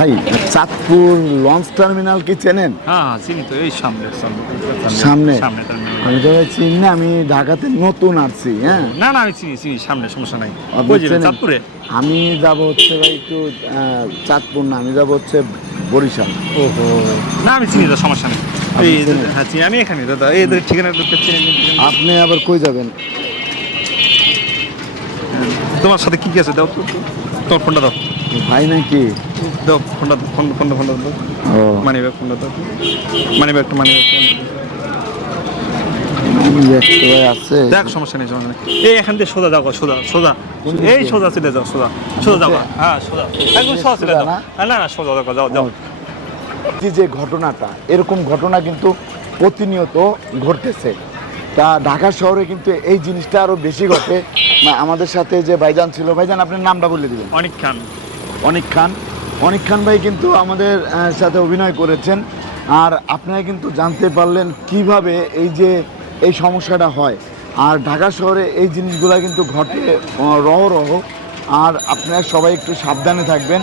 ভাই, Chandpur launch terminal কি চেনেন? হ্যাঁ চিনি তো, এই সামনে সামনে? সামনে টার্মিনাল। আমি তো চিনি না, আমি ঢাকাতে নতুন আসছি। হ্যাঁ, না না আমি চিনি চিনি, সামনে, সমস্যা নাই। আপনি ওই যে চেনেন? চাঁদপুরে। আমি যাব হচ্ছে ভাই একটু চাঁদপুর না, আমি যাব হচ্ছে বরিশাল। ওহো, না আমি চিনি, দাদা সমস্যা নেই। আপনি এই চেনেন? হ্যাঁ চিনি, আমি এখানে দাদা, এই ঠিকানা চিনি। আপনি আবার কই যাবেন? তোমার সাথে কি কি আছে দাও তো, তোমার ফোনটা দাও। ভাই নাকি? দাও ফোনটা, ফোনটা দাও। ও, মানি ব্যাগ ফোনটা দাও, মানি ব্যাগটা মানি ব্যাগ ভাই আছে। দেখ, সমস্যা নেই সমস্যা নেই। এই এখান থেকে সোজা যাও, সোজা সোজা, এই সোজা চলে যাও, সোজা সোজা যাও। হ্যাঁ সোজা, একদম সোজা চলে যাও। না না সোজা যাও, যাও যাও। যে ঘটনাটা, এরকম ঘটনা কিন্তু প্রতিনিয়ত ঘটতেছে। তা ঢাকা শহরে কিন্তু এই জিনিসটা আরো বেশি ঘটে। আমাদের সাথে যে ভাইজান ছিল, ভাইজান আপনার নামটা বলে দিবেন। অনেক খান। অনিক খান। অনিক খান ভাই কিন্তু আমাদের সাথে অভিনয় করেছেন। আর আপনারা কিন্তু জানতে পারলেন কিভাবে এই সমস্যাটা হয়। আর ঢাকা শহরে এই জিনিসগুলো কিন্তু ঘটে রহ। আর আপনারা সবাই একটু সাবধানে থাকবেন।